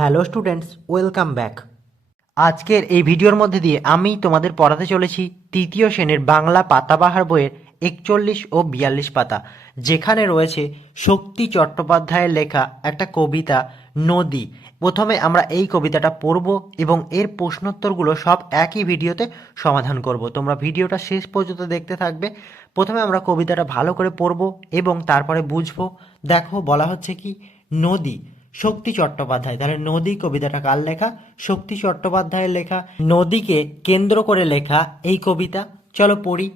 Hello students, welcome back. আজকের এই ভিডিওর মধ্যে দিয়ে আমি তোমাদের পড়াতে চলেছি তৃতীয় শ্রেণির বাংলা পাতাবাহার বইয়ের একচল্লিশ ও বিয়াল্লিশ পাতা, যেখানে রয়েছে শক্তি চট্টোপাধ্যায়ের লেখা একটা কবিতা, নদী। প্রথমে আমরা এই কবিতাটা পড়ব এবং এর প্রশ্নোত্তরগুলো সব একই ভিডিওতে সমাধান করব। তোমরা ভিডিওটা শেষ পর্যন্ত দেখতে থাকবে। প্রথমে আমরা কবিতাটা ভালো করে পড়ব এবং তারপরে বুঝব। দেখো, বলা হচ্ছে কি? নদী। শক্তি চট্টোপাধ্যায়। তাহলে নদী কবিতাটা কার লেখা? শক্তি চট্টোপাধ্যায়ের লেখা। নদীকে কেন্দ্র করে লেখা এই কবিতা। চলো পড়ি।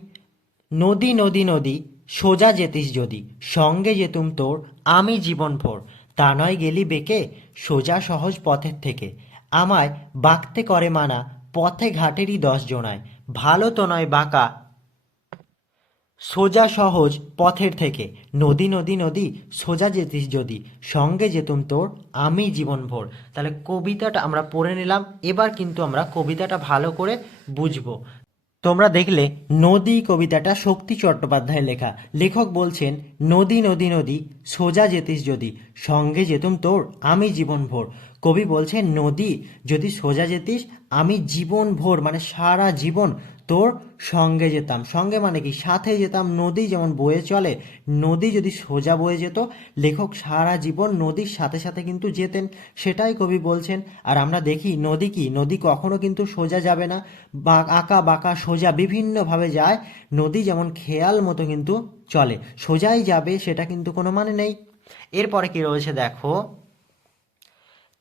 নদী নদী নদী, সোজা যেতিস যদি, সঙ্গে যেতুম তোর, আমি জীবন ভোর। তা নয় গেলি বেঁকে, সোজা সহজ পথের থেকে। আমায় বাঁকতে করে মানা, পথে ঘাটেরই দশ জনায়। ভালো তো নয় বাঁকা সোজা সহজ পথের থেকে। নদী নদী নদী, সোজা যেতিস যদি, সঙ্গে যেতুম তোর আমি জীবন ভোর তাহলে কবিতাটা আমরা পড়ে নিলাম, এবার কিন্তু আমরা কবিতাটা ভালো করে বুঝব। তোমরা দেখলে নদী কবিতাটা শক্তি চট্টোপাধ্যায়ের লেখা। লেখক বলছেন, নদী নদী নদী, সোজা যেতিস যদি, সঙ্গে যেতুম তোর আমি জীবন ভোর কবি বলছেন, নদী, যদি সোজা যেতিস, আমি জীবন ভোর মানে সারা জীবন তোর সঙ্গে যেতাম। সঙ্গে মানে কি? সাথে যেতাম নদী, যেমন বয়ে চলে, নদী যদি সোজা বয়ে যেত, লেখক সারা জীবন নদীর সাথে সাথে কিন্তু যেতেন। সেটাই কবি বলছেন। আর আমরা দেখি, নদী কি? নদী কখনো কিন্তু সোজা যাবে না। বা আঁকা বাঁকা সোজা বিভিন্নভাবে যায়। নদী যেমন খেয়াল মতো কিন্তু চলে। সোজাই যাবে, সেটা কিন্তু কোনো মানে নেই। এরপরে কি রয়েছে দেখো?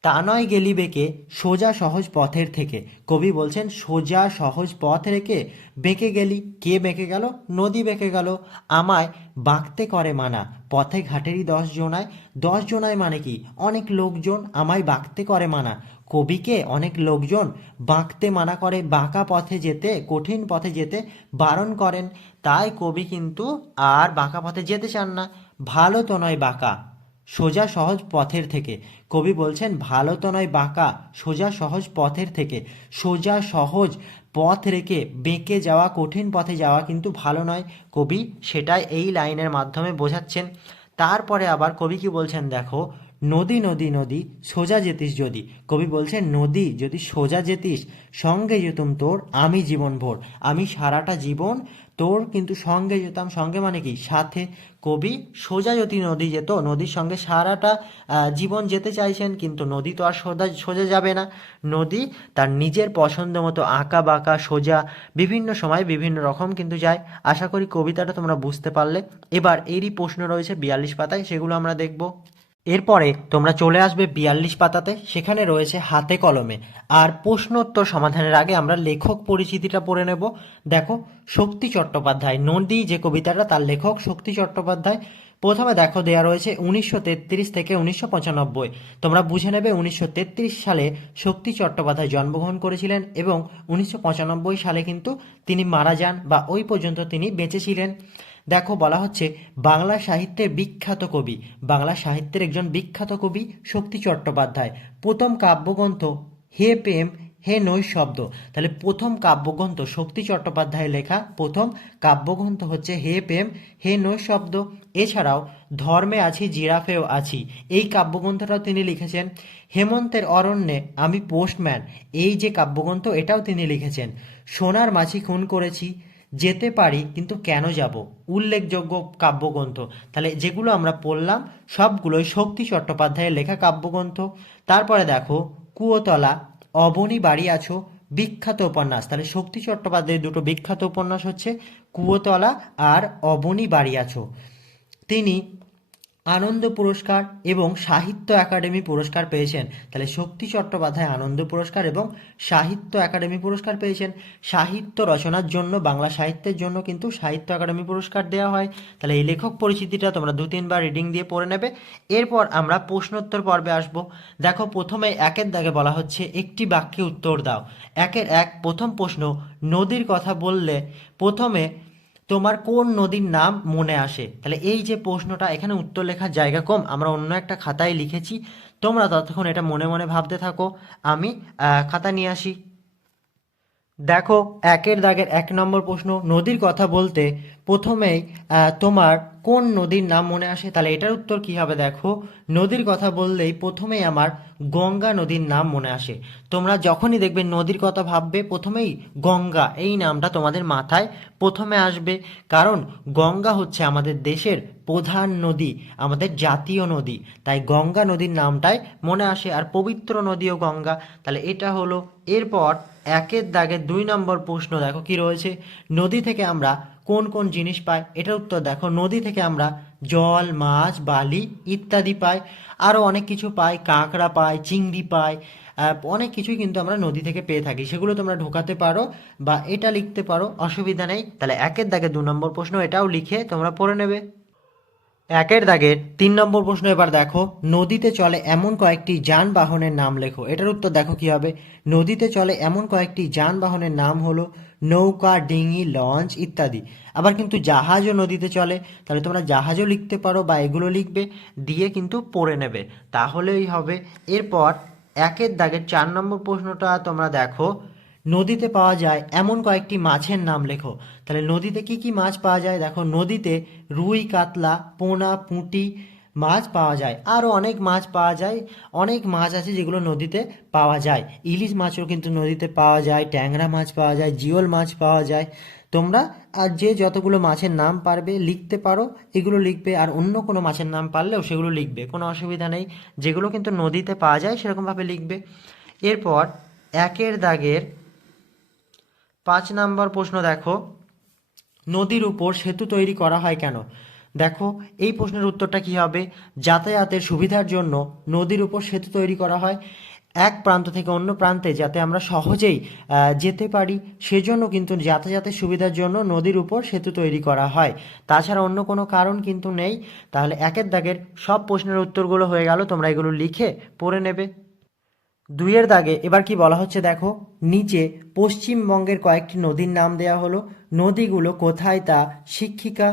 তা নয় গেলি বেঁকে সোজা সহজ পথের থেকে। কবি বলছেন, সোজা সহজ পথ রেখে বেঁকে গেলি। কে বেঁকে গেল? নদী বেঁকে গেল। আমায় বাঁকতে করে মানা। পথে ঘাটেরই দশ জনায়। দশ জনায় মানে কি? অনেক লোকজন আমায় বাঁকতে করে মানা। কবিকে অনেক লোকজন বাঁকতে মানা করে। বাঁকা পথে যেতে, কঠিন পথে যেতে বারণ করেন। তাই কবি কিন্তু আর বাঁকা পথে যেতে চান না। ভালো তো নয় বাঁকা। সোজা সহজ পথের থেকে। কবি বলছেন, ভালো তো নয় বাঁকা, সোজা সহজ পথের থেকে। সোজা সহজ পথ রেখে বেঁকে যাওয়া, কঠিন পথে যাওয়া কিন্তু ভালো নয়। কবি সেটাই এই লাইনের মাধ্যমে বোঝাচ্ছেন। তারপরে আবার কবি কি বলছেন, দেখো নদী নদী নদী, সোজা যেতিস যদি। কবি বলছেন, নদী, যদি সোজা যেতিস, সঙ্গে যেতুম তোর আমি জীবন ভোর আমি সারাটা জীবন তোর কিন্তু সঙ্গে যেতাম। সঙ্গে মানে কি? সাথে। কবি, সোজা যদি নদী যেত, নদীর সঙ্গে সারাটা জীবন যেতে চাইছেন, কিন্তু নদী তো আর সোজা সোজা যাবে না। নদী তার নিজের পছন্দ মতো আঁকা বাঁকা, সোজা, বিভিন্ন সময় বিভিন্ন রকম কিন্তু যায়। আশা করি কবিতাটা তোমরা বুঝতে পারলে। এবার এরই প্রশ্ন রয়েছে বিয়াল্লিশ পাতায়, সেগুলো আমরা দেখব। এরপরে তোমরা চলে আসবে বিয়াল্লিশ পাতাতে, সেখানে রয়েছে হাতে কলমে। আর প্রশ্নোত্তর সমাধানের আগে আমরা লেখক পরিচিতিটা পড়ে নেব। দেখো, শক্তি চট্টোপাধ্যায় নদী যে কবিতাটা, তার লেখক শক্তি চট্টোপাধ্যায়। প্রথমে দেখো দেয়া রয়েছে উনিশশো তেত্রিশ থেকে উনিশশো পঁচানব্বই। তোমরা বুঝে নেবে উনিশশো তেত্রিশ সালে শক্তি চট্টোপাধ্যায় জন্মগ্রহণ করেছিলেন এবং উনিশশো পঁচানব্বই সালে কিন্তু তিনি মারা যান বা ওই পর্যন্ত তিনি বেঁচে ছিলেন। দেখো বলা হচ্ছে, বাংলা সাহিত্যের বিখ্যাত কবি। বাংলা সাহিত্যের একজন বিখ্যাত কবি শক্তি চট্টোপাধ্যায়। প্রথম কাব্যগ্রন্থ হে প্রেম, হে নৈ শব্দ। তাহলে প্রথম কাব্যগ্রন্থ শক্তি চট্টোপাধ্যায়ের লেখা, প্রথম কাব্যগ্রন্থ হচ্ছে হে প্রেম, হে নৈ শব্দ। এছাড়াও ধর্মে আছি, জিরাফেও আছি। এই কাব্যগ্রন্থটাও তিনি লিখেছেন। হেমন্তের অরণ্যে আমি পোস্টম্যান। এই যে কাব্যগ্রন্থ, এটাও তিনি লিখেছেন। সোনার মাছি খুন করেছি। যেতে পারি, কিন্তু কেন যাব? উল্লেখযোগ্য কাব্যগ্রন্থ। তাহলে যেগুলো আমরা পড়লাম, সবগুলোই শক্তি চট্টোপাধ্যায়ের লেখা কাব্যগ্রন্থ। তারপরে দেখো, কুয়োতলা, অবনী বাড়ি আছো, বিখ্যাত উপন্যাস। তাহলে শক্তি চট্টোপাধ্যায়ের দুটো বিখ্যাত উপন্যাস হচ্ছে, কুয়োতলা আর অবনী বাড়ি আছো। তিনি আনন্দ পুরস্কার এবং সাহিত্য একাডেমি পুরস্কার পেয়েছেন। তাহলে শক্তি চট্টোপাধ্যায় আনন্দ পুরস্কার এবং সাহিত্য একাডেমি পুরস্কার পেয়েছেন। সাহিত্য রচনার জন্য, বাংলা সাহিত্যের জন্য কিন্তু সাহিত্য একাডেমি পুরস্কার দেওয়া হয়। তাহলে এই লেখক পরিচিতিটা তোমরা দু, তিনবার রিডিং দিয়ে পড়ে নেবে। এরপর আমরা প্রশ্নোত্তর পর্বে আসব। দেখো, প্রথমে একের দাগে বলা হচ্ছে, একটি বাক্যে উত্তর দাও। একের এক প্রথম প্রশ্ন, নদীর কথা বললে প্রথমে তোমার কোন নদীর নাম মনে আসে? তাহলে এই যে প্রশ্নটা, এখানে উত্তর লেখার জায়গা কম। আমরা অন্য একটা খাতায় লিখেছি। তোমরা ততক্ষণ এটা মনে মনে ভাবতে থাকো। আমি খাতা নিয়ে আসি। দেখো, একের দাগের এক নম্বর প্রশ্ন, নদীর কথা বলতে প্রথমেই তোমার কোন নদীর নাম মনে আসে? তাহলে এটার উত্তর কি হবে দেখো? নদীর কথা বললেই প্রথমেই আমার গঙ্গা নদীর নাম মনে আসে। তোমরা যখনই দেখবে নদীর কথা ভাববে, প্রথমেই গঙ্গা, এই নামটা তোমাদের মাথায় প্রথমে আসবে। কারণ গঙ্গা হচ্ছে আমাদের দেশের প্রধান নদী, আমাদের জাতীয় নদী। তাই গঙ্গা নদীর নামটাই মনে আসে, আর পবিত্র নদীও গঙ্গা। তাহলে এটা হলো, এরপর একের দাগে দুই নম্বর প্রশ্ন দেখো কি রয়েছে? নদী থেকে আমরা কোন কোন জিনিস পাই এটার উত্তর দেখো। নদী থেকে আমরা জল, মাছ, বালি ইত্যাদি পাই। আরও অনেক কিছু পাই। কাঁকড়া পাই, চিংড়ি পাই অনেক কিছুই কিন্তু আমরা নদী থেকে পেয়ে থাকি। সেগুলো তোমরা ঢোকাতে পারো বা এটা লিখতে পারো। অসুবিধা নেই। তাহলে একের দাগে দু নম্বর প্রশ্ন এটাও লিখে তোমরা পড়ে নেবে। একের দাগের তিন নম্বর প্রশ্ন এবার দেখো। নদীতে চলে এমন কয়েকটি যানবাহনের নাম লেখো। এটার উত্তর দেখো কি হবে নদীতে চলে এমন কয়েকটি যানবাহনের নাম হলো নৌকা, ডিঙি, লঞ্চ ইত্যাদি। আবার কিন্তু জাহাজও নদীতে চলে। তাহলে তোমরা জাহাজও লিখতে পারো বা এগুলো লিখবে, দিয়ে কিন্তু পড়ে নেবে। তাহলেই হবে। এরপর একের দাগের চার নম্বর প্রশ্নটা তোমরা দেখো। নদীতে পাওয়া যায় এমন কয়েকটি মাছের নাম লেখো। তাহলে নদীতে কি কি মাছ পাওয়া যায়? দেখো, নদীতে রুই, কাতলা, পোনা, পুঁটি মাছ পাওয়া যায়। আরও অনেক মাছ পাওয়া যায়। অনেক মাছ আছে যেগুলো নদীতে পাওয়া যায়। ইলিশ মাছও কিন্তু নদীতে পাওয়া যায়, ট্যাংরা মাছ পাওয়া যায়, জিওল মাছ পাওয়া যায়। তোমরা আর যে যতগুলো মাছের নাম পারবে লিখতে পারো, এগুলো লিখবে আর অন্য কোনো মাছের নাম পারলেও সেগুলো লিখবে। কোনো অসুবিধা নেই। যেগুলো কিন্তু নদীতে পাওয়া যায় সেরকমভাবে লিখবে। এরপর একের দাগের পাঁচ নাম্বার প্রশ্ন দেখো। নদীর উপর সেতু তৈরি করা হয় কেন? দেখো, এই প্রশ্নের উত্তরটা কি হবে? যাতায়াতের সুবিধার জন্য নদীর উপর সেতু তৈরি করা হয় এক প্রান্ত থেকে অন্য প্রান্তে যাতে আমরা সহজেই যেতে পারি। সেজন্য কিন্তু যাতায়াতের সুবিধার জন্য নদীর উপর সেতু তৈরি করা হয়। তাছাড়া অন্য কোনো কারণ কিন্তু নেই। তাহলে একের দাগের সব প্রশ্নের উত্তরগুলো হয়ে গেল, তোমরা এগুলো লিখে পড়ে নেবে। দুইয়ের দাগে এবার কি বলা হচ্ছে দেখো? নিচে পশ্চিমবঙ্গের কয়েকটি নদীর নাম দেয়া হলো। নদীগুলো কোথায় তা শিক্ষিকা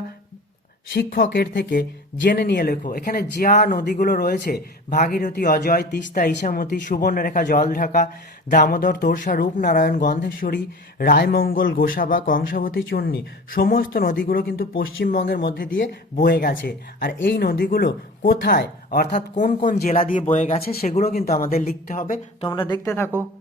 শিক্ষকের থেকে জেনে নিয়ে লেখো। এখানে যা নদীগুলো রয়েছে। ভাগীরথী, অজয়, তিস্তা ইসামতি সুবর্ণরেখা, জলঢাকা, দামোদর, তোরসা, রূপনারায়ণ, গন্ধেশ্বরী, রায়মঙ্গল, গোসাবা, কংসাবতী চূর্ণী সমস্ত নদীগুলো কিন্তু পশ্চিমবঙ্গের মধ্যে দিয়ে বয়ে গেছে। আর এই নদীগুলো কোথায়, অর্থাৎ কোন কোন জেলা দিয়ে বয়ে গেছে, সেগুলো কিন্তু আমাদের লিখতে হবে। তোমরা দেখতে থাকো।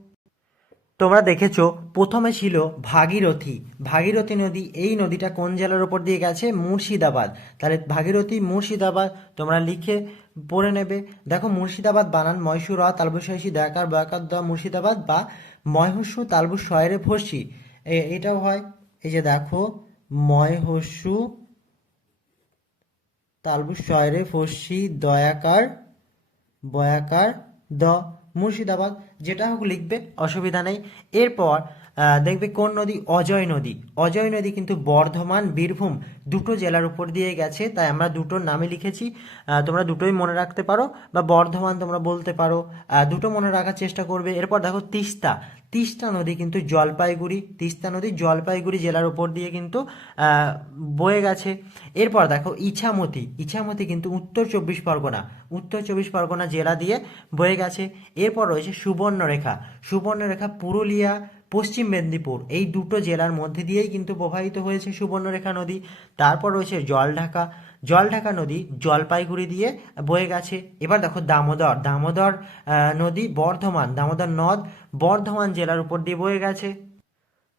তোমরা দেখেছ, প্রথমে ছিল ভাগীরথী। ভাগীরথী নদী, এই নদীটা কোন জেলার ওপর দিয়ে গেছে? মুর্শিদাবাদ। তাহলে ভাগীরথী, মুর্শিদাবাদ তোমরা লিখে পড়ে নেবে। দেখো, মুর্শিদাবাদ, বানান ময়সুর তালবুসাইসি দয়াকার, বয়াকার, দ, মুর্শিদাবাদ বা ময়হস্যু তালবু শয়েরে ফসি এটাও হয়। এই যে দেখো ময়হস্যু তালবু শয়েরে ফসি দয়াকার, বয়াকার, দ। মুর্শিদাবাদ যেটা হোক লিখবে অসুবিধা নেই। এরপর দেখবে কোন নদী? অজয় নদী। অজয় নদী কিন্তু বর্ধমান, বীরভূম দুটো জেলার উপর দিয়ে গেছে, তাই আমরা দুটোর নামে লিখেছি। তোমরা দুটোই মনে রাখতে পারো বা বর্ধমান তোমরা বলতে পারো। দুটো মনে রাখার চেষ্টা করবে। এরপর দেখো তিস্তা। তিস্তা নদী কিন্তু জলপাইগুড়ি, তিস্তা নদী জলপাইগুড়ি জেলার উপর দিয়ে কিন্তু বয়ে গেছে। এরপর দেখো ইছামতি। ইছামতি কিন্তু উত্তর চব্বিশ পরগনা। উত্তর চব্বিশ পরগনা জেলা দিয়ে বয়ে গেছে। এরপর রয়েছে সুবর্ণরেখা। সুবর্ণরেখা পুরুলিয়া পশ্চিম মেদিনীপুর। এই দুটো জেলার মধ্যে দিয়েই কিন্তু প্রবাহিত হয়েছে সুবর্ণরেখা নদী। তারপর রয়েছে জলঢাকা। জলঢাকা নদী জলপাইগুড়ি দিয়ে বয়ে গেছে। এবার দেখো দামোদর। দামোদর নদী বর্ধমান। দামোদর নদ বর্ধমান জেলার উপর দিয়ে বয়ে গেছে।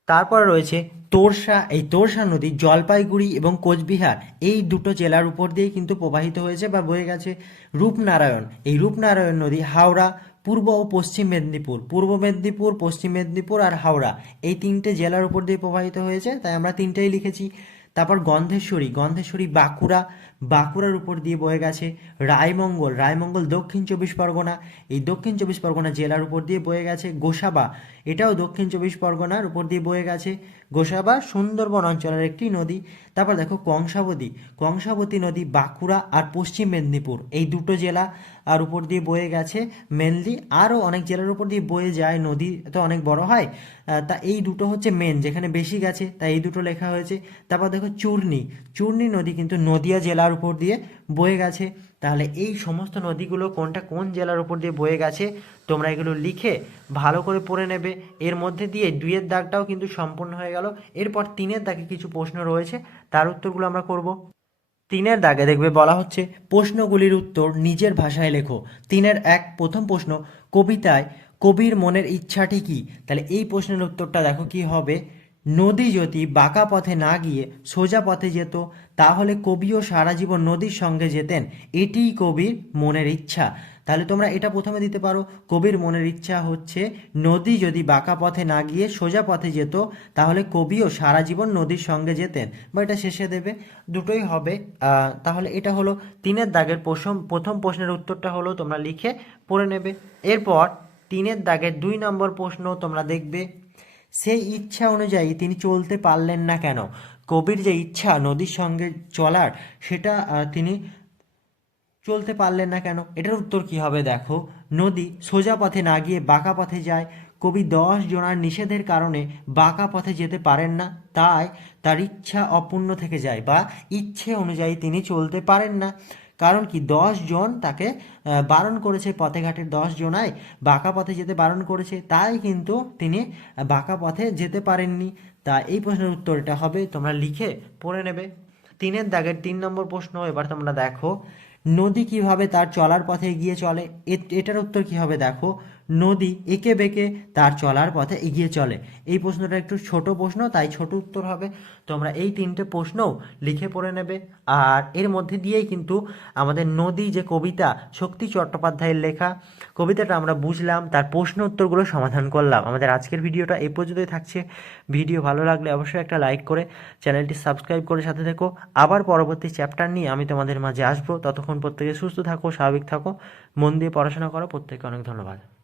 তারপর রয়েছে তোরসা। এই তোরসা নদী জলপাইগুড়ি এবং কোচবিহার এই দুটো জেলার উপর দিয়ে কিন্তু প্রবাহিত হয়েছে বা বয়ে গেছে রূপনারায়ণ। এই রূপনারায়ণ নদী হাওড়া পূর্ব ও পশ্চিম মেদিনীপুর, পূর্ব মেদিনীপুর, পশ্চিম মেদিনীপুর আর হাওড়া। এই তিনটে জেলার উপর দিয়ে প্রবাহিত হয়েছে, তাই আমরা তিনটেই লিখেছি। তারপর গন্ধেশ্বরী গন্ধেশ্বরী বাঁকুড়া। বাঁকুড়ার উপর দিয়ে বয়ে গেছে রায়মঙ্গল রায়মঙ্গল দক্ষিণ চব্বিশ পরগনা। এই দক্ষিণ চব্বিশ পরগনা জেলার উপর দিয়ে বয়ে গেছে গোসাবা। এটাও দক্ষিণ চব্বিশ পরগনার উপর দিয়ে বয়ে গেছে গোসাবা, সুন্দরবন অঞ্চলের একটি নদী। তারপর দেখো কংসাবতী কংসাবতী নদী বাঁকুড়া আর পশ্চিম মেদিনীপুর। এই দুটো জেলা আর উপর দিয়ে বয়ে গেছে মেনলি আরও অনেক জেলার উপর দিয়ে বয়ে যায়, নদী তো অনেক বড় হয়। তা এই দুটো হচ্ছে মেন যেখানে বেশি গেছে তাই এই দুটো লেখা হয়েছে। তারপর দেখো চূর্ণী চূর্ণী নদী কিন্তু নদিয়া জেলার উপর দিয়ে বয়ে গেছে। তাহলে এই সমস্ত নদীগুলো কোনটা কোন জেলার উপর দিয়ে বয়ে গেছে, তোমরা এগুলো লিখে ভালো করে পড়ে নেবে। এর মধ্যে দিয়ে দুইয়ের দাগটাও কিন্তু সম্পূর্ণ হয়ে গেল। এরপর তিনের দাগে কিছু প্রশ্ন রয়েছে, তার উত্তরগুলো আমরা করব। তিনের দাগে দেখবে বলা হচ্ছে, প্রশ্নগুলির উত্তর নিজের ভাষায় লেখো। তিনের এক প্রথম প্রশ্ন, কবিতায় কবির মনের ইচ্ছাটি কি? তাহলে এই প্রশ্নের উত্তরটা দেখো কি হবে। নদী যদি বাঁকা পথে না গিয়ে সোজা পথে যেত, তাহলে কবিও সারা জীবন নদীর সঙ্গে যেতেন। এটিই কবির মনের ইচ্ছা। তাহলে তোমরা এটা প্রথমে দিতে পারো। কবির মনের ইচ্ছা হচ্ছে নদী যদি বাঁকা পথে না গিয়ে সোজা পথে যেত, তাহলে কবিও সারা জীবন নদীর সঙ্গে যেতেন বা এটা শেষে দেবে। দুটোই হবে। তাহলে এটা হলো তিনের দাগের প্রথম প্রথম প্রশ্নের উত্তরটা হলো তোমরা লিখে পড়ে নেবে। এরপর তিনের দাগের দুই নম্বর প্রশ্ন তোমরা দেখবে। সেই ইচ্ছা অনুযায়ী তিনি চলতে পারলেন না কেন? কবির যে ইচ্ছা নদীর সঙ্গে চলার, সেটা তিনি চলতে পারলেন না কেন? এটার উত্তর কি হবে দেখো। নদী সোজা পথে না গিয়ে বাঁকা পথে যায়। কবি দশ জনার নিষেধের কারণে বাঁকা পথে যেতে পারেন না। তাই তার ইচ্ছা অপূর্ণ থেকে যায় বা ইচ্ছে অনুযায়ী তিনি চলতে পারেন না। কারণ কি? দশ জন তাকে বারণ করেছে পথে ঘাটের দশ জনায় বাঁকা পথে যেতে বারণ করেছে। তাই কিন্তু তিনি বাঁকা পথে যেতে পারেননি। তা এই প্রশ্নের উত্তর এটা হবে, তোমরা লিখে পড়ে নেবে। তিনের দাগের তিন নম্বর প্রশ্ন, এবার তোমরা দেখো। নদী কীভাবে তার চলার পথে গিয়ে চলে? এটার উত্তর কি হবে? দেখো নদী এঁকে বেঁকে তার চলার পথে এগিয়ে চলে। এই প্রশ্নটা একটু ছোট প্রশ্ন, তাই ছোট উত্তর হবে। তোমরা এই তিনটে প্রশ্নও লিখে পড়ে নেবে। আর এর মধ্যে দিয়েই কিন্তু আমাদের নদী যে কবিতা, শক্তি চট্টোপাধ্যায়ের লেখা, কবিতাটা আমরা বুঝলাম, তার প্রশ্ন উত্তরগুলো সমাধান করলাম। আমাদের আজকের ভিডিওটা এই পর্যন্তই থাকছে। ভিডিও ভালো লাগলে অবশ্যই একটা লাইক করে চ্যানেলটি সাবস্ক্রাইব করে সাথে থেকো। আবার পরবর্তী চ্যাপ্টার নিয়ে আমি তোমাদের মাঝে আসব। ততক্ষণ প্রত্যেকে সুস্থ থাকো, স্বাভাবিক থাকো, মন দিয়ে পড়াশোনা করো। প্রত্যেকে অনেক ধন্যবাদ।